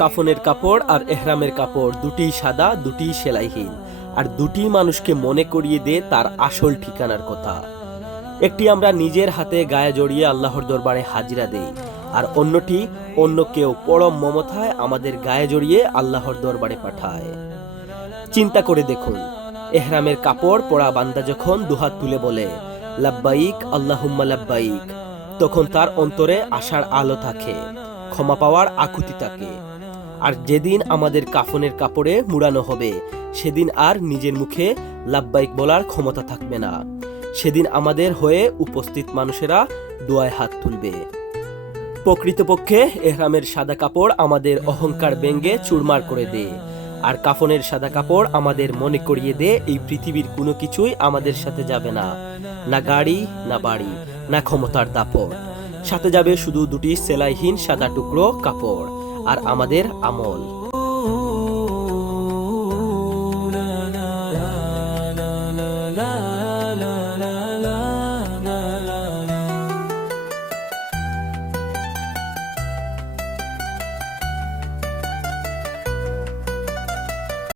কাফনের কাপড় আর এহরামের কাপড় দুটিই সাদা, দুটিই সেলাইহীন, আর দুটি মানুষকে মনে করিয়ে দে তার আসল ঠিকানার কথা। একটি আমরা নিজের হাতে গায়ে জড়িয়ে আল্লাহর দরবারে হাজিরা দেই, আর অন্যটি অন্য কেউ পরম মমতায় আমাদের গায়ে জড়িয়ে আল্লাহর দরবারে পাঠায়। চিন্তা করে দেখুন, এহরামের কাপড় পরা বান্দা যখন দুহাত তুলে বলে লাব্বাইক আল্লাহুম্মা লাব্বাইক, তখন তার অন্তরে আশার আলো থাকে, ক্ষমা পাওয়ার আকুতি থাকে। আর যেদিন আমাদের কাফনের কাপড়ে মুড়ানো হবে, সেদিন আর নিজের মুখে লাব্বাইক বলার ক্ষমতা থাকবে না। সেদিন আমাদের হয়ে উপস্থিত মানুষেরা দোয়ায় হাত তুলবে। প্রকৃতপক্ষে এহরামের সাদা কাপড় আমাদের অহংকার ব্যঙ্গে চুরমার করে দেয়, আর কাফনের সাদা কাপড় আমাদের মনে করিয়ে দে এই পৃথিবীর কোনো কিছুই আমাদের সাথে যাবে না, না গাড়ি, না বাড়ি, না ক্ষমতার দাপট। সাথে যাবে শুধু দুটি সেলাইহীন সাদা টুকরো কাপড় আর আমাদের আমল।